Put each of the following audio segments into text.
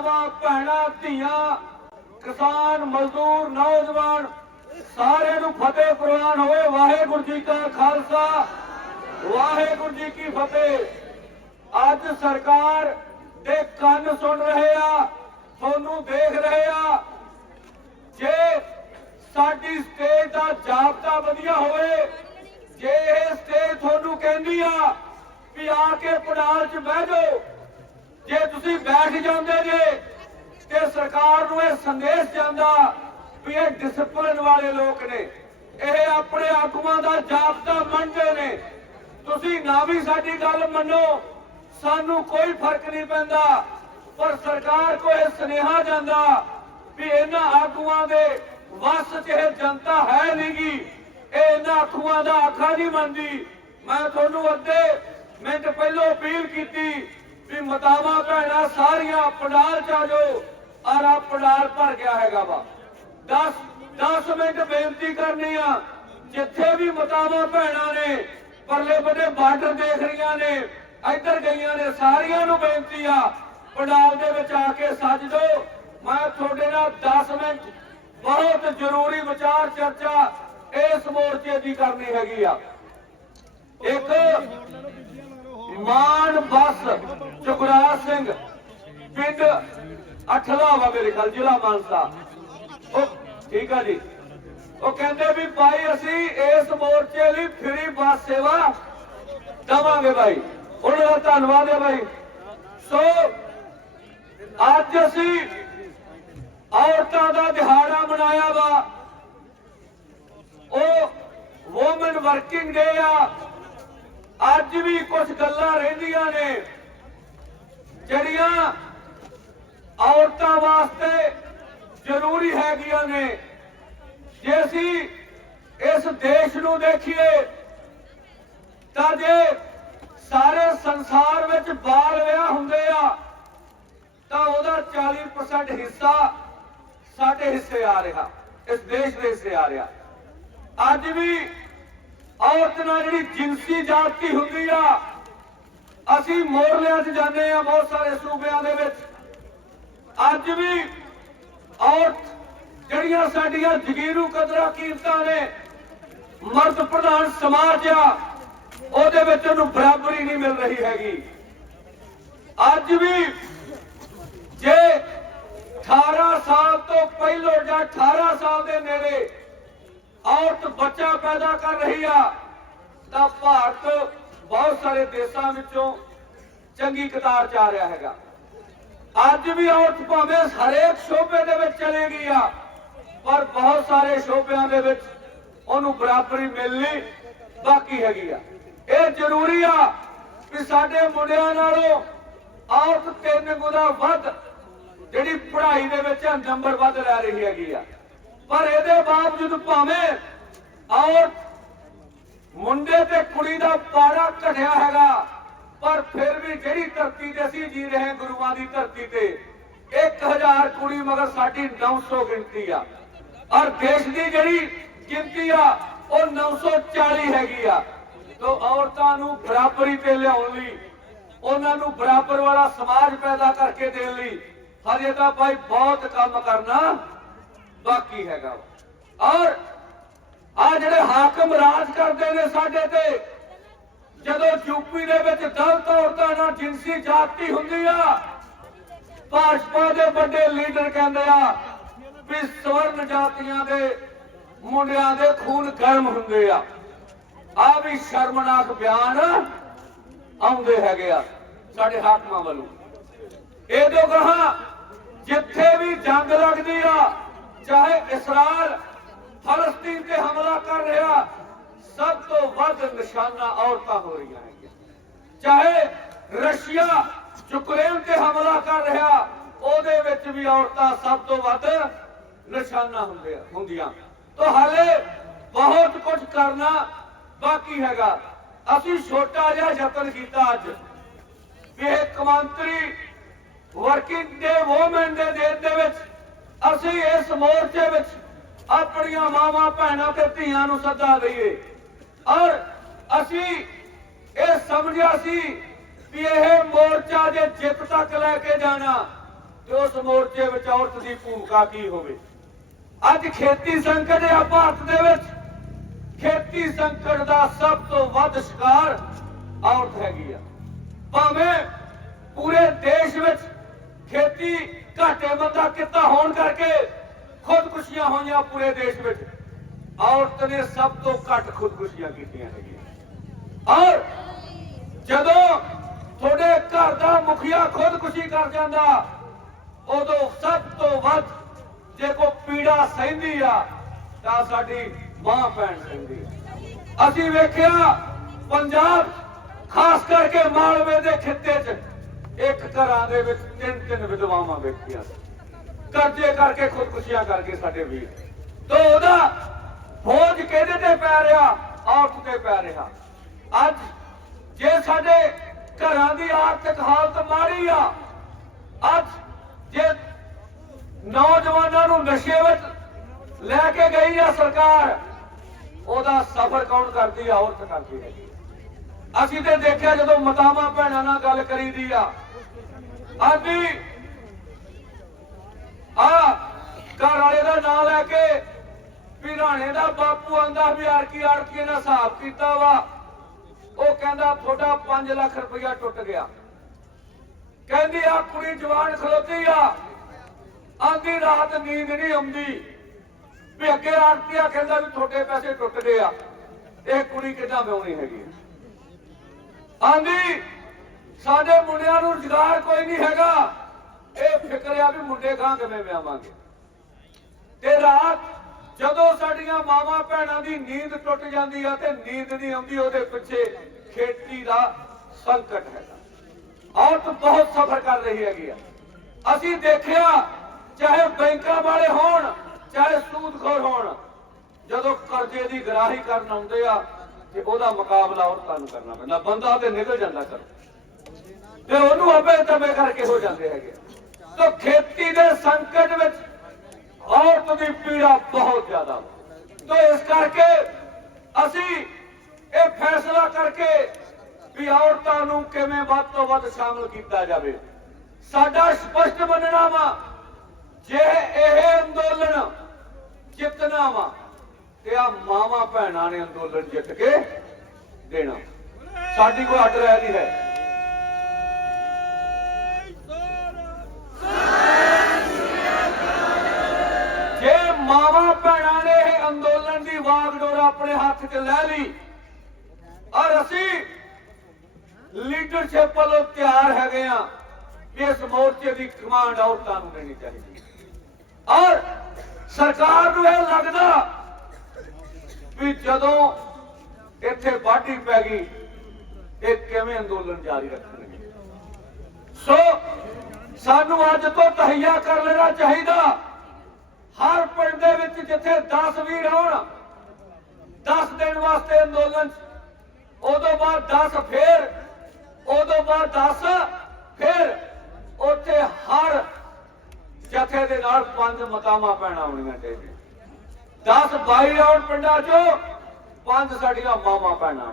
ਮਾਵਾਂ ਭੈਣਾਂ, ਧੀਆਂ, ਕਿਸਾਨ, ਮਜ਼ਦੂਰ, ਨੌਜਵਾਨ, ਸਾਰਿਆਂ ਨੂੰ ਫਤਿਹ ਪ੍ਰਵਾਨ ਹੋਵੇ ਵਾਹਿਗੁਰੂ ਜੀ ਕਾ ਖਾਲਸਾ, ਵਾਹਿਗੁਰੂ ਜੀ ਕੀ ਫਤਿਹ। ਅੱਜ ਸਰਕਾਰ ਦੇ ਕੰਨ ਸੁਣ ਰਹੇ ਆ ਤੁਹਾਨੂੰ ਦੇਖ ਰਹੇ ਆ। ਜੇ ਸਾਡੀ ਸਟੇਜ ਦਾ ਜਾਬਤਾ ਵਧੀਆ ਹੋਵੇ, ਜੇ ਇਹ ਸਟੇਜ ਤੁਹਾਨੂੰ ਕਹਿੰਦੀ ਆ ਵੀ ਆ ਕੇ ਪੜਾਲ 'ਚ ਬਹਿ ਜਾਓ ਜੇ ਤੁਸੀਂ ਬੈਠ ਜਾਂਦੇ ਜੇ ਤੇ ਸਰਕਾਰ ਨੂੰ ਇਹ ਸੰਦੇਸ਼ ਜਾਂਦਾ ਵੀ ਇਹ ਡਿਸਪਲਿਨ ਵਾਲੇ ਲੋਕ ਨੇ, ਇਹ ਆਪਣੇ ਆਗੂਆਂ ਦਾ ਜਾਬਤਾ ਮੰਨਦੇ ਨੇ। ਤੁਸੀਂ ਨਾ ਵੀ ਸਾਡੀ ਗੱਲ ਮੰਨੋ, ਸਾਨੂੰ ਕੋਈ ਫ਼ਰਕ ਨਹੀਂ ਪੈਂਦਾ। ਪਰ ਸਰਕਾਰ ਕੋ ਇਹ ਸੁਨੇਹਾ ਜਾਂਦਾ ਵੀ ਇਹਨਾਂ ਆਗੂਆਂ ਦੇ ਵਸ 'ਚ ਇਹ ਜਨਤਾ ਹੈ ਨਹੀਂਗੀ ਇਹ ਇਹਨਾਂ ਆਖੂਆਂ ਦਾ ਆਖਾ ਨਹੀਂ ਮੰਨਦੀ। ਮੈਂ ਤੁਹਾਨੂੰ ਅੱਧੇ ਮਿੰਟ ਪਹਿਲਾਂ ਅਪੀਲ ਕੀਤੀ ਵੀ ਮਤਾਵਾਂ, ਭੈਣਾਂ ਸਾਰੀਆਂ ਪੰਡਾਲ ਚ ਆ ਜਾਓ। ਔਰ ਪੰਡਾਲ ਭਰ ਗਿਆ ਹੈਗਾ ਵਾ। 10 10 ਮਿੰਟ ਬੇਨਤੀ ਕਰਨੀ ਆ, ਜਿੱਥੇ ਵੀ ਮਤਾਵਾਂ, ਭੈਣਾਂ ਨੇ ਪਰਲੇ ਬੰਨੇ ਬਾਰਡਰ ਦੇਖ ਰਹੀਆਂ ਨੇ, ਇੱਧਰ ਗਈਆਂ ਨੇ, ਸਾਰੀਆਂ ਨੂੰ ਬੇਨਤੀ ਆ, ਪੰਡਾਲ ਦੇ ਵਿੱਚ ਆ ਕੇ ਸੱਜ ਦੋ। ਮੈਂ ਤੁਹਾਡੇ ਨਾਲ 10 ਮਿੰਟ ਬਹੁਤ ਜ਼ਰੂਰੀ ਵਿਚਾਰ, ਚਰਚਾ ਇਸ ਮੋਰਚੇ ਦੀ ਕਰਨੀ ਹੈਗੀ ਆ। ਇੱਕ ਮਾਨ ਬਸ ਜੁਗਰਾਜ ਸਿੰਘ, ਪਿੰਡ ਅਠਲਾ ਵਾ ਮੇਰੇ ਖਿਆਲ ਜ਼ਿਲ੍ਹਾ ਮਾਨਸਾ। ਉਹ ਠੀਕ ਆ ਜੀ। ਉਹ ਕਹਿੰਦੇ ਵੀ ਭਾਈ, ਅਸੀਂ ਇਸ ਮੋਰਚੇ ਲਈ ਫ੍ਰੀ ਬੱਸ ਸੇਵਾ ਦਵਾਂਗੇ ਭਾਈ। ਉਹਨਾਂ ਦਾ ਧੰਨਵਾਦ ਹੈ ਭਾਈ। ਸੋ ਅੱਜ ਅਸੀਂ ਔਰਤਾਂ ਦਾ ਦਿਹਾੜਾ ਮਨਾਇਆ ਵਾ। ਉਹ ਵੂਮਨ ਵਰਕਿੰਗ ਡੇ ਆ। ਅੱਜ ਵੀ ਕੁਝ ਗੱਲਾਂ ਰਹਿੰਦੀਆਂ ਨੇ। ਜਿਹੜੀਆਂ ਔਰਤਾਂ ਵਾਸਤੇ ਜ਼ਰੂਰੀ ਹੈਗੀਆਂ ਨੇ। ਜੇ ਅਸੀਂ ਇਸ ਦੇਸ਼ ਨੂੰ ਦੇਖੀਏ, ਤਾਂ ਜੇ ਸਾਰੇ ਸੰਸਾਰ ਵਿੱਚ ਬਾਲ ਵਿਆਹ ਹੁੰਦੇ ਆ, ਤਾਂ ਉਹਦਾ 40% ਹਿੱਸਾ ਸਾਡੇ ਹਿੱਸੇ ਆ ਰਿਹਾ, ਇਸ ਦੇਸ਼ ਦੇ ਹਿੱਸੇ ਆ ਰਿਹਾ। ਅੱਜ ਵੀ ਔਰਤ ਨਾਲ ਜਿਹੜੀ ਜਿੰਸੀ ਜਾਤੀ ਹੁੰਦੀ ਆ, ਅਸੀਂ ਮੋਰਲਿਆਂ 'ਚ ਜਾਂਦੇ ਆ ਬਹੁਤ ਸਾਰੇ ਸੂਬਿਆਂ ਦੇ ਵਿੱਚ। ਅੱਜ ਵੀ ਔਰਤ ਜਿਹੜੀਆਂ ਸਾਡੀਆਂ ਜਗੀਰੂ ਕਦਰਾਂ ਕੀਮਤਾਂ ਨੇ, ਮਰਦ ਪ੍ਰਧਾਨ ਸਮਾਜ ਆ, ਉਹਦੇ ਵਿੱਚ ਉਹਨੂੰ ਬਰਾਬਰੀ ਨਹੀਂ ਮਿਲ ਰਹੀ ਹੈਗੀ। ਅੱਜ ਵੀ ਜੇ 18 ਸਾਲ ਤੋਂ ਪਹਿਲੋਂ ਜਾਂ 18 ਸਾਲ ਦੇ ਨੇੜੇ ਔਰਤ ਬੱਚਾ ਪੈਦਾ ਕਰ ਰਹੀ ਆ, ਤਾਂ ਭਾਰਤ ਬਹੁਤ ਸਾਰੇ ਦੇਸ਼ਾਂ ਵਿੱਚੋਂ ਚੰਗੀ ਕਤਾਰ ਚ ਆ ਰਿਹਾ ਹੈਗਾ। ਅੱਜ ਵੀ ਔਰਤ ਭਾਵੇਂ ਹਰੇਕ ਸ਼ੋਬੇ ਦੇ ਵਿੱਚ ਚਲੇ ਗਈ ਆ, ਪਰ ਬਹੁਤ ਸਾਰੇ ਸ਼ੋਬਿਆਂ ਦੇ ਵਿੱਚ ਉਹਨੂੰ ਬਰਾਬਰੀ ਮਿਲਣੀ ਬਾਕੀ ਹੈਗੀ ਆ। ਇਹ ਜ਼ਰੂਰੀ ਆ ਕਿ ਸਾਡੇ ਮੁੰਡਿਆਂ ਨਾਲੋਂ ਔਰਤ ਤਿੰਨ ਗੁਣਾ ਵੱਧ ਜਿਹੜੀ ਪੜ੍ਹਾਈ ਦੇ ਵਿੱਚ ਨੰਬਰ ਵੱਧ ਲੈ ਰਹੀ ਹੈਗੀ ਆ। ਪਰ ਇਹਦੇ ਬਾਵਜੂਦ ਭਾਵੇਂ ਔਰਤ ਮੁੰਡੇ ਤੇ ਕੁੜੀ ਦਾ ਪਾੜਾ ਘਟਿਆ ਹੈਗਾ, ਪਰ ਫਿਰ ਵੀ ਜਿਹੜੀ ਧਰਤੀ ਤੇ ਅਸੀਂ ਜੀ ਰਹੇ ਗੁਰੂਆਂ ਦੀ ਧਰਤੀ ਤੇ 1000 ਕੁੜੀ ਮਗਰ ਸਾਡੀ 900 ਗਿਣਤੀ ਆ। ਔਰ ਦੇਸ਼ ਦੀ ਜਿਹੜੀ ਗਿਣਤੀ ਆ, ਉਹ 940 ਹੈਗੀ ਆ। ਤੋ ਔਰਤਾਂ ਨੂੰ ਬਰਾਬਰੀ ਤੇ ਲਿਆਉਣ ਲਈ, ਉਹਨਾਂ ਨੂੰ ਬਰਾਬਰ ਵਾਲਾ ਸਮਾਜ ਪੈਦਾ ਕਰਕੇ ਦੇਣ ਲਈ, ਹਜੇ ਤਾਂ ਭਾਈ ਬਹੁਤ ਕੰਮ ਕਰਨਾ। ਬਾਕੀ ਹੈਗਾ ਔਰ ਆ ਜਿਹੜੇ ਹਾਕਮ ਰਾਜ ਕਰਦੇ ਨੇ ਸਾਡੇ ਤੇ, ਜਦੋਂ ਯੂਪੀ ਦੇ ਵਿੱਚ ਦਲਤ ਔਰਤਾਂ ਨਾਲ ਜਿੰਸੀ ਜਾਤੀ ਹੁੰਦੀ ਆ, ਭਾਜਪਾ ਦੇ ਵੱਡੇ ਲੀਡਰ ਕਹਿੰਦੇ ਆ ਵੀ ਸਵਰਨ ਜਾਤੀਆਂ ਦੇ ਮੁੰਡਿਆਂ ਦੇ ਖੂਨ ਗਰਮ ਹੁੰਦੇ ਆ। ਆ ਵੀ ਸ਼ਰਮਨਾਕ ਬਿਆਨ ਆਉਂਦੇ ਹੈਗੇ ਆ ਸਾਡੇ ਹਾਕਮਾਂ ਵੱਲੋਂ। ਇਹ ਤੋਂ ਕਹਾ ਜਿੱਥੇ ਵੀ ਜੰਗ ਲੱਗਦੀ ਆ ਚਾਹੇ ਇਸਰਾਇਲ ਫਲਸਤੀਨ ਤੇ ਹਮਲਾ ਕਰ ਰਿਹਾ, ਸਭ ਤੋਂ ਵੱਧ ਨਿਸ਼ਾਨਾ ਔਰਤਾਂ ਹੋ ਰਹੀਆਂ ਹੈਗੀਆਂ ਚਾਹੇ ਰਸ਼ੀਆ ਯੂਕਰੇਨ ਤੇ ਹਮਲਾ ਕਰ ਰਿਹਾ, ਉਹਦੇ ਵਿੱਚ ਵੀ ਔਰਤਾਂ ਸਭ ਤੋਂ ਵੱਧ ਨਿਸ਼ਾਨਾ ਹੁੰਦੇ ਹੁੰਦੀਆਂ। ਤਾਂ ਹਾਲੇ ਬਹੁਤ ਕੁਝ ਕਰਨਾ ਬਾਕੀ ਹੈਗਾ। ਅਸੀਂ ਛੋਟਾ ਜਿਹਾ ਯਤਨ ਕੀਤਾ ਅੱਜ ਵੀ ਇਹ ਕਮਾਂਤਰੀ ਵਰਕਿੰਗ ਡੇ ਵੂਮਨ ਦੇ ਦਿਨ ਦੇ ਵਿੱਚ ਅਸੀਂ ਇਸ ਮੋਰਚੇ ਵਿੱਚ ਆਪਣੀਆਂ ਮਾਵਾਂ, ਭੈਣਾਂ ਤੇ ਧੀਆਂ ਨੂੰ ਸੱਦਾ ਦਈਏ। ਔਰ ਅਸੀਂ ਇਹ ਸਮਝਿਆ ਸੀ ਵੀ ਇਹ ਮੋਰਚਾ ਜੇ ਜਿੱਤ ਤੱਕ ਲੈ ਕੇ ਜਾਣਾ ਕਿ ਉਸ ਮੋਰਚੇ ਵਿੱਚ ਔਰਤ ਦੀ ਭੂਮਿਕਾ ਕੀ ਹੋਵੇ? ਅੱਜ ਖੇਤੀ ਸੰਕਟ ਆ ਭਾਰਤ ਦੇ ਵਿੱਚ। ਖੇਤੀ ਸੰਕਟ ਦਾ ਸਭ ਤੋਂ ਵੱਧ ਸ਼ਿਕਾਰ ਔਰਤ ਹੈਗੀ ਆ। ਭਾਵੇਂ ਪੂਰੇ ਦੇਸ਼ ਵਿੱਚ ਖੇਤੀ ਘਾਟੇ ਬੰਦਾ ਕਿੱਤਾ ਹੋਣ ਕਰਕੇ ਖੁਦਕੁਸ਼ੀਆਂ ਹੋਈਆਂ ਪੂਰੇ ਦੇਸ਼ ਵਿੱਚ। ਔਰਤ ਨੇ ਸਭ ਤੋਂ ਘੱਟ ਖੁਦਕੁਸ਼ੀਆਂ ਕੀਤੀਆਂ ਹੈਗੀਆਂ। ਔਰ ਜਦੋਂ ਤੁਹਾਡੇ ਘਰ ਦਾ ਮੁਖੀਆ ਖੁਦਕੁਸ਼ੀ ਕਰ ਜਾਂਦਾ, ਉਦੋਂ ਸਭ ਤੋਂ ਵੱਧ ਜੇ ਕੋ ਪੀੜਾ ਸਹਿੰਦੀ ਆ, ਤਾਂ ਸਾਡੀ ਮਾਂ ਭੈਣ ਸਹਿੰਦੀ ਅਸੀਂ ਵੇਖਿਆ ਪੰਜਾਬ, ਖਾਸ ਕਰਕੇ ਮਾਲਵੇ ਦੇ ਖਿੱਤੇ 'ਚ, ਇੱਕ ਘਰਾਂ ਦੇ ਵਿੱਚ ਤਿੰਨ ਤਿੰਨ ਵਿਧਵਾਵਾਂ ਵੇਖੀਆਂ ਕਰਜ਼ੇ ਕਰਕੇ, ਖੁਦਕੁਸ਼ੀਆਂ ਕਰਕੇ ਸਾਡੇ ਵੀਰ। ਤੋਂ ਉਹਦਾ ਬੋਝ ਕਿਹਦੇ ਤੇ ਪੈ ਰਿਹਾ? ਔਰਤ ਤੇ ਪੈ ਰਿਹਾ। ਅੱਜ ਜੇ ਸਾਡੇ ਘਰਾਂ ਦੀ ਆਰਥਿਕ ਹਾਲਤ ਮਾੜੀ ਆ, ਅੱਜ ਜੇ ਨੌਜਵਾਨਾਂ ਨੂੰ ਨਸ਼ੇ ਵਿੱਚ ਲੈ ਕੇ ਗਈ ਆ ਸਰਕਾਰ, ਉਹਦਾ ਸਫਰ ਕੌਣ ਕਰਦੀ ਆ? ਔਰਤ ਕਰਦੀ ਹੈ ਅਸੀਂ ਤੇ ਦੇਖਿਆ ਜਦੋਂ ਮਤਾਵਾਂ ਭੈਣਾਂ ਨਾਲ ਗੱਲ ਕਰੀਦੀ ਆ ਆਂਦੀ ਆ ਘਰ ਵਾਲੇ ਦਾ ਨਾਂ ਲੈ ਕੇ ਵੀ ਦਾ ਬਾਪੂ ਆਂਦਾ ਵੀ ਆਰਕੀ ਆਰਕੀ ਨਾਲ ਹਿਸਾਬ ਕੀਤਾ ਵਾ। ਉਹ ਕਹਿੰਦਾ, ਤੁਹਾਡਾ 5 ਲੱਖ ਰੁਪਇਆ ਟੁੱਟ ਗਿਆ। ਕਹਿੰਦੀ ਆ ਕੁੜੀ ਜਵਾਨ ਖਲੋਤੀ ਆ। ਆਂਦੀ ਰਾਤ ਨੀਂਦ ਨਹੀਂ ਆਉਂਦੀ। ਵੀ ਅੱਗੇ ਆਰਤੀਆ ਕਹਿੰਦਾ ਵੀ ਤੁਹਾਡੇ ਪੈਸੇ ਟੁੱਟ ਗਏ ਆ। ਇਹ ਕੁੜੀ ਕਿੱਦਾਂ ਵਿਆਹਣੀ ਹੈਗੀ ਆਂਦੀ ਸਾਡੇ ਮੁੰਡਿਆਂ ਨੂੰ ਰੁਜ਼ਗਾਰ ਕੋਈ ਨਹੀਂ ਹੈਗਾ। ਇਹ ਫਿਕਰ ਆ ਵੀ ਮੁੰਡੇ ਗਾਂ ਕਿਵੇਂ ਵਿਆਵਾਂਗੇ ਤੇ ਰਾਤ ਜਦੋਂ ਸਾਡੀਆਂ ਮਾਵਾਂ ਭੈਣਾਂ ਦੀ ਨੀਂਦ ਟੁੱਟ ਜਾਂਦੀ ਆ ਤੇ ਨੀਂਦ ਨਹੀਂ ਆਉਂਦੀ, ਉਹਦੇ ਪਿੱਛੇ ਖੇਤੀ ਦਾ ਸੰਕਟ ਹੈਗਾ। ਔਰਤ ਬਹੁਤ ਸਫਰ ਕਰ ਰਹੀ ਹੈਗੀ ਆ। ਅਸੀਂ ਦੇਖਿਆ, ਚਾਹੇ ਬੈਂਕਾਂ ਵਾਲੇ ਹੋਣ, ਚਾਹੇ ਸੂਦਖੋਰ ਹੋਣ, ਜਦੋਂ ਕਰਜ਼ੇ ਦੀ ਗਰਾਹੀ ਕਰਨ ਆਉਂਦੇ ਆ ਤੇ ਉਹਦਾ ਮੁਕਾਬਲਾ ਔਰਤਾਂ ਨੂੰ ਕਰਨਾ ਪੈਂਦਾ। ਬੰਦਾ ਤੇ ਨਿਕਲ ਜਾਂਦਾ ਕਰ ਤੇ ਉਹਨੂੰ ਅਬੇ ਤਬੇ ਕਰਕੇ ਹੋ ਜਾਂਦੇ ਹੈਗੇ ਤਾਂ ਖੇਤੀ ਦੇ ਸੰਕਟ ਵਿੱਚ ਔਰਤ ਦੀ ਪੀੜਾ ਬਹੁਤ ਜ਼ਿਆਦਾ। ਤੋਂ ਇਸ ਕਰਕੇ ਅਸੀਂ ਇਹ ਫੈਸਲਾ ਕਰਕੇ ਵੀ ਔਰਤਾਂ ਨੂੰ ਕਿਵੇਂ ਵੱਧ ਤੋਂ ਵੱਧ ਸ਼ਾਮਲ ਕੀਤਾ ਜਾਵੇ। ਸਾਡਾ ਸਪਸ਼ਟ ਮੰਨਣਾ ਵਾ, ਜੇ ਇਹ ਅੰਦੋਲਨ ਜਿੱਤਣਾ ਵਾ, ਤੇ ਆ ਮਾਵਾ ਭੈਣਾਂ ਨੇ ਅੰਦੋਲਨ ਜਿੱਤ ਕੇ ਦੇਣਾ। ਸਾਡੀ ਕੋਈ ਅੱਡ ਰਹਿ ਨਹੀਂ ਹੈ ਜੇ ਮਾਵਾ ਭੈਣਾਂ ਨੇ ਇਹ ਅੰਦੋਲਨ ਦੀ ਵਾਗਡੋਰ ਆਪਣੇ ਹੱਥ 'ਚ ਲੈ ਲਈ। ਔਰ ਅਸੀਂ ਲੀਡਰਸ਼ਿਪ ਵੱਲੋਂ ਤਿਆਰ ਹੈਗੇ ਆ ਇਸ ਮੋਰਚੇ ਦੀ ਕਮਾਂਡ ਔਰਤਾਂ ਨੂੰ ਦੇਣੀ ਚਾਹੀਦੀ ਔਰ ਸਰਕਾਰ ਨੂੰ ਇਹ ਲੱਗਦਾ ਵੀ ਜਦੋਂ ਇੱਥੇ ਬਾਢੀ ਪੈ ਗਈ, ਇਹ ਕਿਵੇਂ ਅੰਦੋਲਨ ਜਾਰੀ ਰੱਖਣਗੇ? ਸੋ ਸਾਨੂੰ ਅੱਜ ਤੋਂ ਤਹਈਆ ਕਰ ਲੈਣਾ ਚਾਹੀਦਾ। ਹਰ ਪਿੰਡ ਦੇ ਵਿੱਚ ਜਿੱਥੇ 10 ਵੀਰ ਹੋਣ 10 ਦਿਨ ਵਾਸਤੇ ਅੰਦੋਲਨ ਉਦੋਂ ਬਾਅਦ 10 ਫੇਰ, ਉਦੋਂ ਬਾਅਦ 10 ਫਿਰ, ਉੱਥੇ ਹਰ ਜਥੇ ਦੇ ਨਾਲ ਪੰਜ ਮਕਾਮਾਂ ਪੈਣਾ ਹੋਣੀਆਂ ਚਾਹੀਦੀਆਂ। 10 22 ਰਾਉਂਡ ਪਿੰਡਾਂ 'ਚੋਂ ਪੰਜ ਸਾਡੀਆਂ ਮਾਵਾਂ ਪੈਣਾ।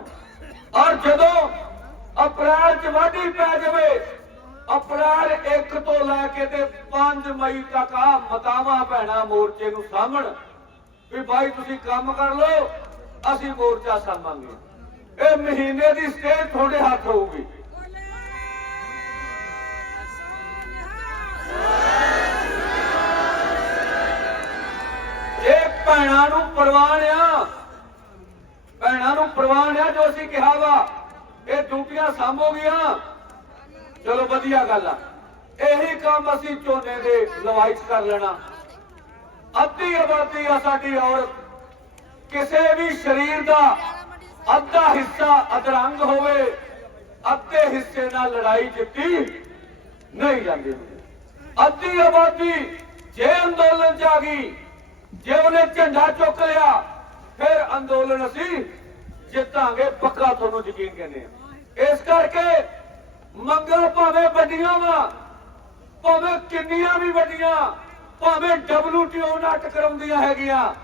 ਔਰ ਜਦੋਂ ਅਪ੍ਰੈਲ 'ਚ ਵਾਢੀ ਪੈ ਜਾਵੇ ਅਪ੍ਰੈਲ 1 ਤੋਂ ਲੈ ਕੇ ਤੇ 5 ਮਈ ਤੱਕ ਆ ਮਤਾਵਾਂ ਭੈਣਾ ਮੋਰਚੇ ਨੂੰ ਸਾਹਮਣ ਵੀ ਭਾਈ ਤੁਸੀਂ ਕੰਮ ਕਰ ਲਓ, ਅਸੀਂ ਮੋਰਚਾ ਸਾਂਭਾਂਗੇ। ਇਹ ਮਹੀਨੇ ਦੀ ਸਟੇਜ ਤੁਹਾਡੇ ਹੱਥ ਹੋਊਗੀ। ਇਹ ਭੈਣਾਂ ਨੂੰ ਪ੍ਰਵਾਨ ਆ, ਭੈਣਾਂ ਨੂੰ ਪ੍ਰਵਾਨ ਆ ਜੋ ਅਸੀਂ ਕਿਹਾ ਵਾ, ਇਹ ਡਿਊਟੀਆਂ ਸਾਂਭੋਗੀਆਂ। ਵਧੀਆ ਗੱਲ ਆ। ਇਹੀ ਕੰਮ ਅਸੀਂ ਝੋਨੇ ਦੇ ਲਵਾਈ ਕਰ ਲੈਣਾ। ਅੱਧੀ ਆਬਾਦੀ ਆ ਸਾਡੀ ਔਰਤ ਕਿਸੇ ਵੀ ਸਰੀਰ ਦਾ ਅੱਧਾ ਹਿੱਸਾ ਅਧਰੰਗ ਹੋਵੇ, ਅੱਧੇ ਹਿੱਸੇ ਨਾਲ ਲੜਾਈ ਜਿੱਤੀ ਨਹੀਂ ਜਾਂਦੀ। ਅੱਧੀ ਆਬਾਦੀ ਜੇ ਅੰਦੋਲਨ ਚ ਆ ਗਈ, ਜੇ ਉਹਨੇ ਝੰਡਾ ਚੁੱਕ ਲਿਆ, ਫਿਰ ਅੰਦੋਲਨ ਅਸੀਂ ਜਿੱਤਾਂਗੇ, ਪੱਕਾ ਤੁਹਾਨੂੰ ਯਕੀਨ ਕਹਿੰਦੇ ਆ। ਇਸ ਕਰਕੇ ਮੰਗਾਂ ਭਾਵੇਂ ਵੱਡੀਆਂ ਵਾ, ਭਾਵੇਂ ਕਿੰਨੀਆਂ ਵੀ ਵੱਡੀਆਂ, ਭਾਵੇਂ ਡਬਲਯੂਟੀਓ ਨਾਲ ਟਕਰਾਉਂਦੀਆਂ ਹੈਗੀਆਂ,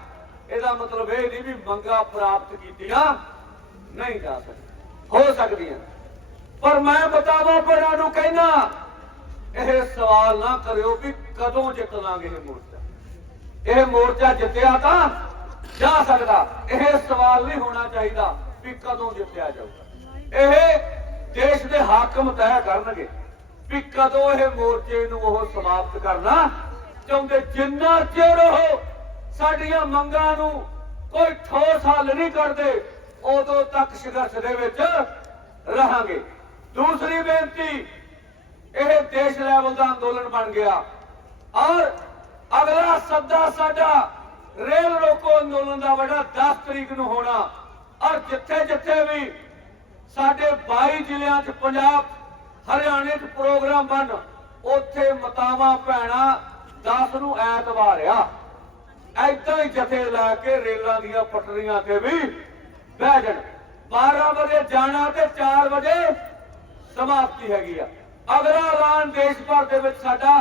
ਇਹਦਾ ਮਤਲਬ ਇਹ ਨਹੀਂ ਵੀ ਮੰਗਾਂ ਪ੍ਰਾਪਤ ਕੀਤੀਆਂ ਨਹੀਂ ਜਾ ਸਕਦੀਆਂ। ਹੋ ਸਕਦੀਆਂ। ਪਰ ਮੈਂ ਬਤਾਵਾ ਬੜਾ ਨੂੰ ਕਹਿਣਾ ਇਹ ਸਵਾਲ ਨਾ ਕਰਿਓ ਵੀ ਕਦੋਂ ਜਿੱਤ ਲਾਂਗੇ ਇਹ ਮੋਰਚਾ। ਇਹ ਮੋਰਚਾ ਜਿੱਤਿਆ ਤਾਂ ਜਾ ਸਕਦਾ। ਇਹ ਸਵਾਲ ਨਹੀਂ ਹੋਣਾ ਚਾਹੀਦਾ ਵੀ ਕਦੋਂ ਜਿੱਤਿਆ ਜਾਊਗਾ। ਇਹ ਦੇਸ਼ ਦੇ ਹਾਕਮ ਤੈਅ ਕਰਨਗੇ ਵੀ ਕਦੋਂ ਇਹ ਮੋਰਚੇ ਨੂੰ ਉਹ ਸਮਾਪਤ ਕਰਨਾ ਚਾਹੁੰਦੇ ਜਿੰਨਾ ਚਿਰ ਉਹ ਸਾਡੀਆਂ ਮੰਗਾਂ ਨੂੰ ਕੋਈ ਠੋਸ ਹੱਲ ਨਹੀਂ ਕਰਦੇ, ਉਦੋਂ ਤੱਕ ਸੰਘਰਸ਼ ਦੇ ਵਿੱਚ ਰਹਾਂਗੇ। ਦੂਸਰੀ ਬੇਨਤੀ, ਇਹ ਦੇਸ਼ ਲੈਵਲ ਦਾ ਅੰਦੋਲਨ ਬਣ ਗਿਆ। ਔਰ ਅਗਲਾ ਸੱਦਾ ਸਾਡਾ ਰੇਲ ਰੋਕੋ ਅੰਦੋਲਨ ਦਾ ਵੱਡਾ 10 ਤਰੀਕ ਨੂੰ ਹੋਣਾ। ਔਰ ਜਿੱਥੇ ਜਿੱਥੇ ਵੀ ਸਾਡੇ 22 ਜ਼ਿਲ੍ਹਿਆਂ 'ਚ ਪੰਜਾਬ, ਹਰਿਆਣੇ 'ਚ ਪ੍ਰੋਗਰਾਮ ਬਣ, ਉੱਥੇ ਮਤਾਵਾਂ ਭੈਣਾ 10 ਨੂੰ ਐਤਵਾਰ ਆ। ਐਦਾਂ ਹੀ ਜਥੇ ਲਾ ਕੇ ਰੇਲਾਂ ਦੀਆਂ ਪਟੜੀਆਂ ਤੇ ਵੀ ਬਹਿ ਜਾਣ। 12 ਵਜੇ ਜਾਣਾ ਤੇ 4 ਵਜੇ ਸਮਾਪਤੀ ਹੈਗੀ ਆ। ਅਗਲਾ ਐਲਾਨ ਦੇਸ਼ ਭਰ ਦੇ ਵਿੱਚ ਸਾਡਾ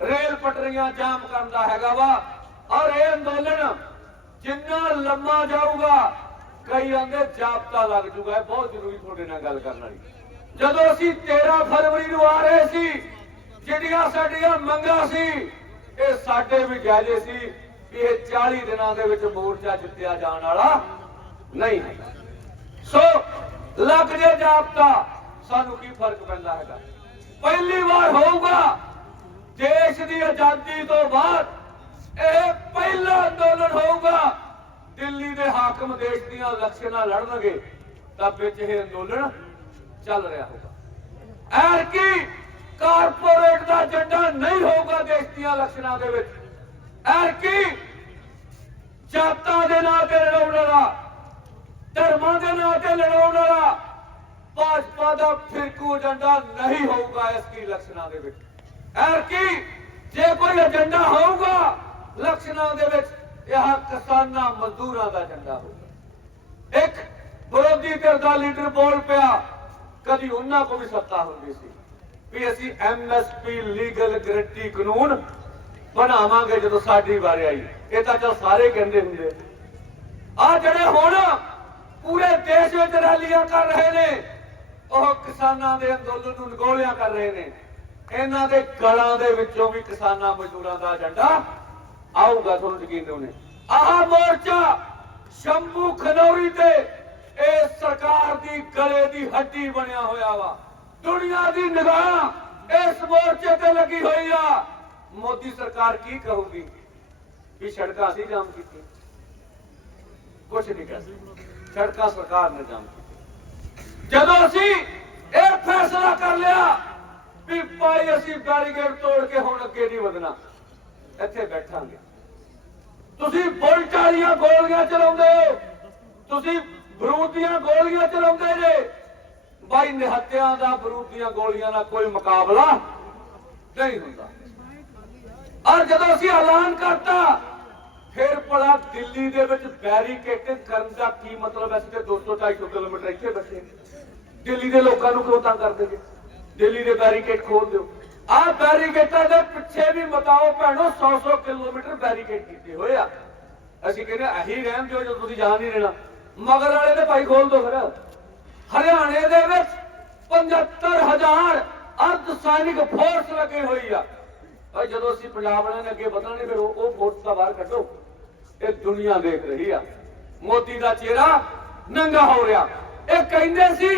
ਰੇਲ ਪਟੜੀਆਂ ਜਾਮ ਕਰਨ ਦਾ ਹੈਗਾ ਵਾ। ਔਰ ਇਹ ਅੰਦੋਲਨ ਜਿੰਨਾ ਲੰਮਾ ਜਾਊਗਾ ਕਈ ਆਂਦੇ ਜਾਪਤਾ ਲੱਗ ਜੂਗਾ, ਇਹ ਬਹੁਤ ਜ਼ਰੂਰੀ ਤੁਹਾਡੇ ਨਾਲ ਗੱਲ ਕਰਨ ਵਾਲੀ। ਜਦੋਂ ਅਸੀਂ 13 ਫਰਵਰੀ ਨੂੰ ਆ ਰਹੇ ਸੀ, ਜਿਹੜੀਆਂ ਸਾਡੀਆਂ ਮੰਗਾਂ ਸੀ, ਇਹ ਸਾਡੇ ਵੀ ਜਾਇਜ਼ੇ ਸੀ ਕਿ ਇਹ 40 ਦਿਨਾਂ ਦੇ ਵਿੱਚ ਮੋਰਚਾ ਜਿੱਤਿਆ ਜਾਣ ਵਾਲਾ ਨਹੀਂ ਹੈ ਸੋ, ਲੱਗ ਜੇ ਜਾਪਤਾ, ਸਾਨੂੰ ਕੀ ਫ਼ਰਕ ਪੈਂਦਾ ਹੈਗਾ? ਪਹਿਲੀ ਵਾਰ ਹੋਊਗਾ, ਦੇਸ਼ ਦੀ ਆਜ਼ਾਦੀ ਤੋਂ ਬਾਅਦ ਇਹ ਪਹਿਲਾ ਅੰਦੋਲਨ ਹੋਊਗਾ। ਦਿੱਲੀ ਦੇ ਹਾਕਮ ਦੇਸ਼ ਦੀਆਂ ਇਲੈਕਸ਼ਨਾਂ ਲੜਨਗੇ, ਤਾਂ ਵਿੱਚ ਇਹ ਅੰਦੋਲਨ ਚੱਲ ਰਿਹਾ ਹੋਊਗਾ। ਐਰ ਕੀ ਕਾਰਪੋਰੇਟ ਦਾ ਏਜੰਡਾ ਨਹੀਂ ਹੋਊਗਾ ਦੇਸ਼ ਦੀਆਂ ਇਲੈਕਸ਼ਨਾਂ ਦੇ ਵਿੱਚ। ਐਰ ਕੀ ਜਾਤਾਂ ਦੇ ਨਾਂ ਤੇ ਲੜਾਉਣ ਵਾਲਾ, ਧਰਮਾਂ ਦੇ ਨਾਂ ਤੇ ਲੜਾਉਣ ਵਾਲਾ, ਭਾਜਪਾ ਦਾ ਫਿਰਕੂ ਏਜੰਡਾ ਨਹੀਂ ਹੋਊਗਾ ਇਸ ਕੀ ਇਲੈਕਸ਼ਨਾਂ ਦੇ ਵਿੱਚ। ਐਰ ਕੀ ਜੇ ਕੋਈ ਏਜੰਡਾ ਹੋਊਗਾ ਇਲੈਕਸ਼ਨਾਂ ਦੇ ਵਿੱਚ ਇਹ ਕਿਸਾਨਾਂ ਮਜ਼ਦੂਰਾਂ ਦਾ ਏਜੰਡਾ ਹੋਊਗਾ ਇੱਕ ਵਿਰੋਧੀ ਧਿਰ ਦਾ ਲੀਡਰ ਬੋਲ ਪਿਆ, ਕਦੀ ਉਹਨਾਂ ਕੋ ਵੀ ਸੱਤਾ ਹੁੰਦੀ ਸੀ ਵੀ ਅਸੀਂ ਐਮਐਸਪੀ ਲੀਗਲ ਗਰੰਟੀ ਕਾਨੂੰਨ ਬਣਾਵਾਂਗੇ ਜਦੋਂ ਸਾਡੀ ਵਾਰੀ ਆਈ। ਇਹ ਤਾਂ ਚਲ ਸਾਰੇ ਕਹਿੰਦੇ ਹੁੰਦੇ ਆ। ਜਿਹੜੇ ਹੁਣ ਪੂਰੇ ਦੇਸ਼ ਵਿੱਚ ਰੈਲੀਆਂ ਕਰ ਰਹੇ ਨੇ, ਉਹ ਕਿਸਾਨਾਂ ਦੇ ਅੰਦੋਲਨ ਨੂੰ ਨਗੋਲਿਆ ਕਰ ਰਹੇ ਨੇ। ਇਹਨਾਂ ਦੇ ਗਲਾਂ ਦੇ ਵਿੱਚੋਂ ਵੀ ਕਿਸਾਨਾਂ ਮਜ਼ਦੂਰਾਂ ਦਾ ਏਜੰਡਾ ਆਊਗਾ ਤੁਹਾਨੂੰ ਯਕੀਨ ਦਿਵਾਉਣੇ ਆਹ ਮੋਰਚਾ ਸ਼ੰਭੂ ਖਨੌਰੀ ਤੇ ਇਹ ਸਰਕਾਰ ਦੀ ਗਲੇ ਦੀ ਹੱਡੀ ਬਣਿਆ ਹੋਇਆ ਵਾ। ਦੁਨੀਆ ਦੀ ਨਿਗਾਹ ਇਸ ਮੋਰਚੇ ਤੇ ਲੱਗੀ ਹੋਈ ਆ। ਮੋਦੀ ਸਰਕਾਰ ਕੀ ਕਹੂਗੀ? ਵੀ ਸੜਕਾਂ ਅਸੀਂ ਜਾਮ ਕੀਤੀ ਕੁਛ ਨਹੀਂ ਕਰ ਸਕਦੀ। ਸੜਕਾਂ ਸਰਕਾਰ ਨੇ ਜਾਮ ਕੀਤੀ ਜਦੋਂ ਅਸੀਂ ਇਹ ਫੈਸਲਾ ਕਰ ਲਿਆ ਵੀ ਭਾਈ ਅਸੀਂ ਬੈਰੀਕੇਡ ਤੋੜ ਕੇ ਹੁਣ ਅੱਗੇ ਨਹੀਂ ਵਧਣਾ ਇੱਥੇ ਬੈਠਾਂਗੇ। ਤੁਸੀਂ ਬੁਲਟ ਵਾਲੀਆਂ ਗੋਲੀਆਂ ਚਲਾਉਂਦੇ ਹੋ। ਤੁਸੀਂ ਬਰੂਦ ਦੀਆਂ ਗੋਲੀਆਂ ਚਲਾਉਂਦੇ ਜੇ। ਬਾਈ ਨਿਹੱਤਿਆਂ ਦਾ ਬਰੂਦ ਦੀਆਂ ਗੋਲੀਆਂ ਨਾਲ ਕੋਈ ਮੁਕਾਬਲਾ ਨਹੀਂ ਹੁੰਦਾ। ਔਰ ਜਦੋਂ ਅਸੀਂ ਐਲਾਨ ਕਰਤਾ, ਫਿਰ ਭਲਾ ਦਿੱਲੀ ਦੇ ਵਿੱਚ ਬੈਰੀਕੇਡਿੰਗ ਕਰਨ ਦਾ ਕੀ ਮਤਲਬ ਹੈ? ਅਸੀਂ ਤੇ 200 250 ਕਿਲੋਮੀਟਰ ਇੱਥੇ ਬੈਠੇ। ਦਿੱਲੀ ਦੇ ਲੋਕਾਂ ਨੂੰ ਕਿਉਂ ਤੰਗ ਕਰਦੇ ਜੀ? ਦਿੱਲੀ ਦੇ ਬੈਰੀਕੇਡ ਖੋਲ ਦਿਓ। ਆਹ ਬੈਰੀਕੇਟਾਂ ਦੇ ਪਿੱਛੇ ਵੀ ਮਤਾਓ ਭੈਣੋ 100 100 ਕਿਲੋਮੀਟਰ ਬੈਰੀਕੇਟ ਕੀਤੇ ਹੋਏ ਆ। ਅਸੀਂ ਕਹਿੰਦੇ ਅਹੀ ਰਹਿਣ ਦਿਓ ਜਦੋਂ ਤੁਸੀਂ ਜਾਣ ਨਹੀਂ ਰਹਿਣਾ ਮਗਰ ਵਾਲੇ ਦੇ ਭਾਈ ਖੋਲ ਦਿਓ ਫਿਰ। ਹਰਿਆਣੇ ਦੇ ਵਿੱਚ 75000 ਅਰਧ ਸੈਨਿਕ ਫੋਰਸ ਲੱਗੇ ਹੋਈ ਆ। ਓਏ ਜਦੋਂ ਅਸੀਂ ਪੰਜਾਬ ਵਾਲਿਆਂ ਨੇ ਅੱਗੇ ਵਧਣਾ ਫਿਰ ਉਹ ਫੋਰਸ ਦਾ ਬਾਹਰ ਕੱਢੋ। ਇਹ ਦੁਨੀਆ ਦੇਖ ਰਹੀ ਆ। ਮੋਦੀ ਦਾ ਚਿਹਰਾ ਨੰਗਾ ਹੋ ਰਿਹਾ। ਇਹ ਕਹਿੰਦੇ ਸੀ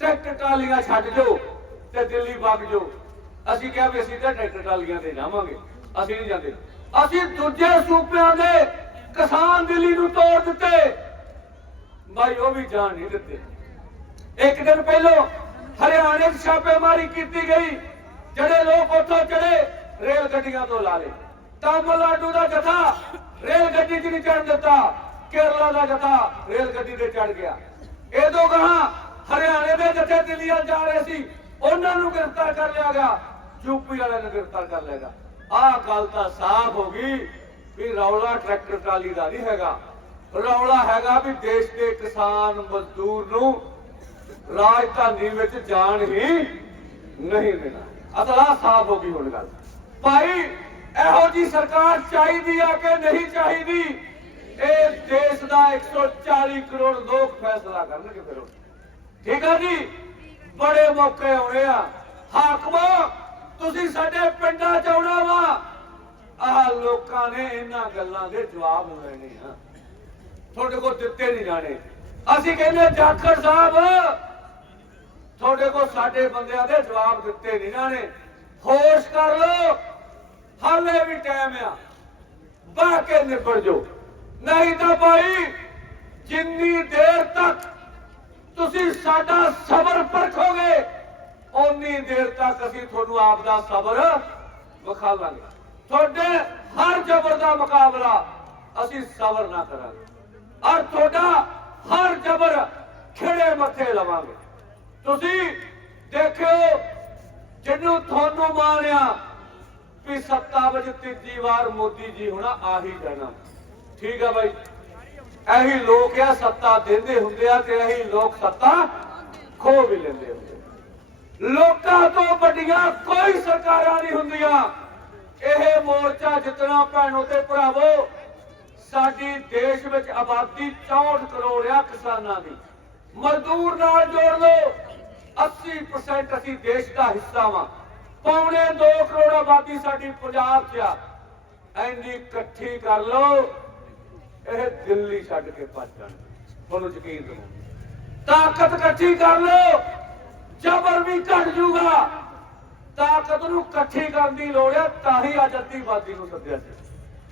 ਟਰੈਕਟਰ ਟਰਾਲੀਆਂ ਛੱਡ ਜੋ ਤੇ ਦਿੱਲੀ ਵਗ ਜੋ ਅਸੀਂ ਕਿਹਾ ਵੀ ਅਸੀਂ ਤਾਂ ਟਰੈਕਟਰ ਟਰਾਲੀਆਂ ਤੇ ਜਾਵਾਂਗੇ, ਅਸੀਂ ਨਹੀਂ ਜਾਂਦੇ। ਅਸੀਂ ਦੂਜੇ ਸੂਬਿਆਂ ਦੇ ਕਿਸਾਨ ਦਿੱਲੀ ਨੂੰ ਤੋੜ ਦਿੱਤੇ। ਭਾਈ ਉਹ ਵੀ ਜਾਣ ਨਹੀਂ ਦਿੱਤੇ। ਇੱਕ ਦਿਨ ਪਹਿਲਾਂ ਹਰਿਆਣੇ 'ਚ ਛਾਪੇਮਾਰੀ ਕੀਤੀ ਗਈ, ਜਿਹੜੇ ਲੋਕ ਉੱਥੋਂ ਚੜੇ, ਰੇਲ ਗੱਡੀਆਂ ਤੋਂ ਲਾ ਲਏ। ਤਾਮਿਲਨਾਡੂ ਦਾ ਜਥਾ ਰੇਲ ਗੱਡੀ 'ਚ ਨਹੀਂ ਚੜ੍ਹਨ ਦਿੱਤਾ, ਕੇਰਲਾ ਦਾ ਜਥਾ ਰੇਲ ਗੱਡੀ ਤੇ ਚੜ ਗਿਆ। ਇਹ ਦੋ ਗਾਹਾਂ ਹਰਿਆਣੇ ਦੇ ਜਥੇ ਦਿੱਲੀ ਵੱਲ ਜਾ ਰਹੇ ਸੀ, ਉਹਨਾਂ ਨੂੰ ਗ੍ਰਿਫਤਾਰ ਕਰ ਲਿਆ ਗਿਆ। ਯੂਪੀ ਵਾਲਿਆਂ ਨੂੰ ਗ੍ਰਿਫਤਾਰ ਕਰ ਲਿਆ ਆਹ ਗੱਲ ਤਾਂ ਸਾਫ਼ ਹੋ ਗਈ ਵੀ ਰੌਲਾ ਟਰੈਕਟਰ ਟਰਾਲੀ ਦਾ ਨਹੀਂ ਹੈਗਾ। ਰੌਲਾ ਹੈਗਾ ਵੀ ਦੇਸ਼ ਦੇ ਕਿਸਾਨ ਮਜ਼ਦੂਰ ਨੂੰ ਰਾਜਧਾਨੀ ਵਿੱਚ ਜਾਣ ਹੀ ਨਹੀਂ ਦੇਣਾ। ਅਸਲਾ ਸਾਫ਼ ਹੋ ਗਈ ਹੁਣ ਗੱਲ। ਭਾਈ, ਇਹੋ ਜੀ ਸਰਕਾਰ ਚਾਹੀਦੀ ਆ ਕਿ ਨਹੀਂ ਚਾਹੀਦੀ? ਇਹ ਦੇਸ਼ ਦਾ 140 ਕਰੋੜ ਲੋਕ ਫੈਸਲਾ ਕਰਨਗੇ ਫਿਰ ਠੀਕ ਆ ਜੀ? ਬੜੇ ਮੌਕੇ ਆਉਣੇ ਆ। ਹਾਕਮੋ ਤੁਸੀਂ ਸਾਡੇ ਪਿੰਡਾਂ ਚ ਆਉਣਾ ਵਾ। ਆਹ ਲੋਕਾਂ ਨੇ ਇਹਨਾਂ ਗੱਲਾਂ ਦੇ ਜਵਾਬ ਲੈਣੇ ਆ। ਤੁਹਾਡੇ ਕੋਲ ਦਿੱਤੇ ਨਹੀਂ ਜਾਣੇ। ਅਸੀਂ ਕਹਿੰਦੇ ਜਾਖੜ ਸਾਹਿਬ, ਤੁਹਾਡੇ ਕੋਲ ਸਾਡੇ ਬੰਦਿਆਂ ਦੇ ਜਵਾਬ ਦਿੱਤੇ ਨਹੀਂ ਜਾਣੇ। ਹੋਸ਼ ਕਰ ਲਓ, ਹਾਲੇ ਵੀ ਟਾਈਮ ਆ। ਬਾਹ ਕੇ ਨਿਬੜ ਜੋ ਨਹੀਂ ਤਾਂ ਭਾਈ, ਜਿੰਨੀ ਦੇਰ ਤੱਕ ਤੁਸੀਂ ਸਾਡਾ ਸਬਰ ਪਰਖੋਗੇ ਓਨੀ ਦੇਰ ਤੱਕ ਅਸੀਂ ਤੁਹਾਨੂੰ ਆਪ ਦਾ ਸਬਰ ਵਿਖਾਵਾਂਗੇ ਤੁਹਾਡੇ ਹਰ ਜ਼ਬਰ ਦਾ ਮੁਕਾਬਲਾ ਅਸੀਂ ਸਬਰ ਨਾ ਕਰਾਂਗੇ। ਔਰ ਤੁਹਾਡਾ ਹਰ ਜ਼ਬਰ ਖਿੜੇ ਮੱਥੇ ਲਵਾਂਗੇ। ਤੁਸੀਂ ਦੇਖਿਓ, ਜਿਹਨੂੰ ਤੁਹਾਨੂੰ ਮਾਰਿਆ ਵੀ ਸੱਤਾ ਵਿੱਚ ਤੀਜੀ ਵਾਰ ਮੋਦੀ ਜੀ ਹੁਣ ਆ ਹੀ ਜਾਣਾ ਠੀਕ ਆ ਬਾਈ। ਇਹੀ ਲੋਕ ਆ, ਸੱਤਾ ਦਿੰਦੇ ਹੁੰਦੇ ਆ ਤੇ ਇਹੀ ਲੋਕ ਸੱਤਾ ਖੋ ਵੀ ਲੈਂਦੇ ਹੁੰਦੇ ਲੋਕਾਂ ਤੋਂ ਵੱਡੀਆਂ ਕੋਈ ਸਰਕਾਰਾਂ ਨਹੀਂ ਹੁੰਦੀਆਂ। ਇਹ ਮੋਰਚਾ ਜਿੱਤਣਾ ਭੈਣੋ ਤੇ ਭਰਾਵੋ, ਸਾਡੀ ਦੇਸ਼ ਵਿੱਚ ਆਬਾਦੀ 64 ਕਰੋੜ ਆ ਕਿਸਾਨਾਂ ਦੀ। ਮਜ਼ਦੂਰ ਨਾਲ ਜੋੜ ਲਓ 80% ਅਸੀਂ ਦੇਸ਼ ਦਾ ਹਿੱਸਾ ਵਾਂ। ਪੌਣੇ 2 ਕਰੋੜ ਆਬਾਦੀ ਸਾਡੀ ਪੰਜਾਬ 'ਚ ਆ। ਐਨੀ ਇਕੱਠੀ ਕਰ ਲਓ, ਇਹ ਦਿੱਲੀ ਛੱਡ ਕੇ ਭੱਜ ਜਾਣ। ਤੁਹਾਨੂੰ ਯਕੀਨ ਦਿਵਾਉਂ ਤਾਕਤ ਇਕੱਠੀ ਕਰ ਲਓ ਜ਼ਬਰ ਵੀ ਘਟ ਜੂਗਾ। ਤਾਕਤ ਨੂੰ ਇਕੱਠੀ ਕਰਨ ਦੀ ਲੋੜ ਹੈ, ਤਾਂ ਹੀ ਅੱਜ ਅੱਤੀਵਾਦੀ ਨੂੰ ਸੱਦਿਆ ਸੀ।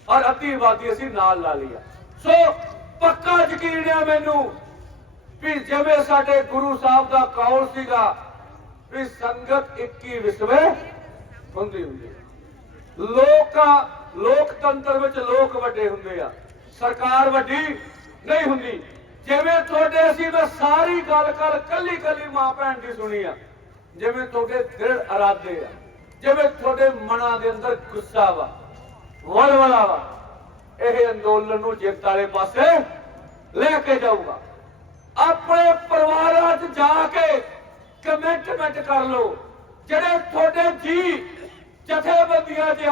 ਔਰ ਅੱਤੀਵਾਦੀ ਅਸੀਂ ਨਾਲ ਲਾ ਲਿਆ ਸੋ ਪੱਕਾ ਯਕੀਨ ਹੈ ਮੈਨੂੰ ਵੀ ਜਿਵੇਂ ਸਾਡੇ ਗੁਰੂ ਸਾਹਿਬ ਦਾ ਕੌਲ ਸੀਗਾ, ਵੀ ਸੰਗਤ 21 ਵਿਸਵੇ ਹੁੰਦੀ ਹੁੰਦੀ ਲੋਕਾਂ, ਲੋਕਤੰਤਰ ਵਿੱਚ ਲੋਕ ਵੱਡੇ ਹੁੰਦੇ ਆ। ਸਰਕਾਰ ਵੱਡੀ ਨਹੀਂ ਹੁੰਦੀ। ਜਿਵੇਂ ਤੁਹਾਡੇ ਅਸੀਂ ਮੈਂ ਸਾਰੀ ਗੱਲ ਕਰ ਕੱਲੀ ਕੱਲੀ ਮਾਂ ਭੈਣ ਦੀ ਸੁਣੀ ਆ, ਜਿਵੇਂ ਤੁਹਾਡੇ ਦਿਲ ਅਰਾਦੇ ਆ, ਜਿਵੇਂ ਤੁਹਾਡੇ ਮਨਾਂ ਦੇ ਅੰਦਰ ਗੁੱਸਾ ਵਾ, ਵਲਵਲਾ ਵਾ, ਇਹ ਅੰਦੋਲਨ ਨੂੰ ਜਿੱਤ ਵਾਲੇ ਪਾਸੇ ਲੈ ਕੇ ਜਾਊਗਾ। ਆਪਣੇ ਪਰਿਵਾਰਾਂ 'ਚ ਜਾ ਕੇ ਕਮਿਟਮੈਂਟ ਕਰ ਲਓ, ਜਿਹੜੇ ਤੁਹਾਡੇ ਜੀ ਜਥੇਬੰਦੀਆਂ 'ਚ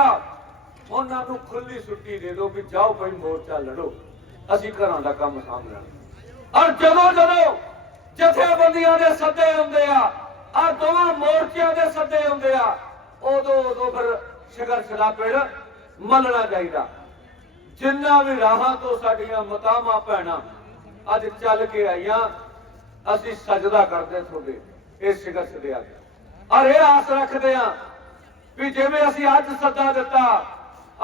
ਉਹਨਾਂ ਨੂੰ ਖੁੱਲੀ ਛੁੱਟੀ ਦੇ ਦਿਓ ਵੀ ਜਾਓ ਭਾਈ ਮੋਰਚਾ ਲੜੋ, ਅਸੀਂ ਘਰਾਂ ਦਾ ਕੰਮ ਸਾਂਭ ਲਾਂਗੇ ਔਰ ਜਦੋਂ ਜਦੋਂ ਜਥੇਬੰਦੀਆਂ ਦੇ ਸੱਦੇ ਹੁੰਦੇ ਆ ਆ ਦੋਵਾਂ ਮੋਰਚਿਆਂ ਦੇ ਸੱਦੇ ਹੁੰਦੇ ਆ, ਉਦੋਂ ਉਦੋਂ ਫਿਰ ਸੰਘਰਸ਼ ਦਾ ਪੇੜ ਮੱਲਣਾ ਚਾਹੀਦਾ। ਜਿੰਨਾ ਵੀ ਰਾਹਾਂ ਤੋਂ ਸਾਡੀਆਂ ਮਤਾਵਾਂ ਭੈਣਾਂ ਅੱਜ ਚੱਲ ਕੇ ਆਈਆਂ, ਅਸੀਂ ਸਜਦਾ ਕਰਦੇ ਤੁਹਾਡੇ ਇਸ ਸੰਘਰਸ਼ ਦੇ ਅੱਗੇ ਔਰ ਇਹ ਆਸ ਰੱਖਦੇ ਆ ਵੀ ਜਿਵੇਂ ਅਸੀਂ ਅੱਜ ਸੱਦਾ ਦਿੱਤਾ,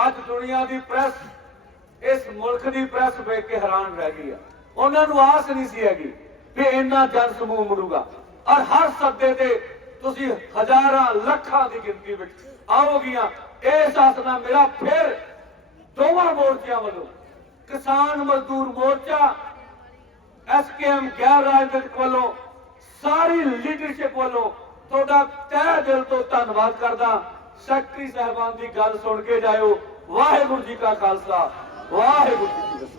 ਅੱਜ ਦੁਨੀਆ ਦੀ ਪ੍ਰੈਸ, ਇਸ ਮੁਲਕ ਦੀ ਪ੍ਰੈਸ ਵੇਖ ਕੇ ਹੈਰਾਨ ਰਹਿ ਗਈ ਆ। ਉਹਨਾਂ ਨੂੰ ਆਸ ਨਹੀਂ ਸੀ ਹੈਗੀ ਵੀ ਇੰਨਾ ਜਨ ਸਮੂਹ ਮੁੜੂਗਾ। ਔਰ ਹਰ ਸੱਦੇ ਤੇ ਤੁਸੀਂ ਹਜ਼ਾਰਾਂ ਲੱਖਾਂ ਦੀ ਗਿਣਤੀ ਵਿੱਚ ਆਓਗੀਆਂ ਇਸ ਆਸ ਮੇਰਾ ਫਿਰ ਦੋਵਾਂ ਮੋਰਚਿਆਂ ਵੱਲੋਂ, ਕਿਸਾਨ ਮਜ਼ਦੂਰ ਮੋਰਚਾ ਐਸਕੇਐਮ ਗੈਰ ਰਾਜਨੀਤਿਕ ਵੱਲੋਂ, ਸਾਰੀ ਲੀਡਰਸ਼ਿਪ ਵੱਲੋਂ ਤੁਹਾਡਾ ਤਹਿ ਦਿਲ ਤੋਂ ਧੰਨਵਾਦ ਕਰਦਾ। ਸੈਕਟਰੀ ਸਾਹਿਬਾਨ ਦੀ ਗੱਲ ਸੁਣ ਕੇ ਜਾਇਓ। ਵਾਹਿਗੁਰੂ ਜੀ ਕਾ ਖਾਲਸਾ। ਵਾਹਿਗੁਰੂ ਜੀ ਕੀ ਫਤਿਹ।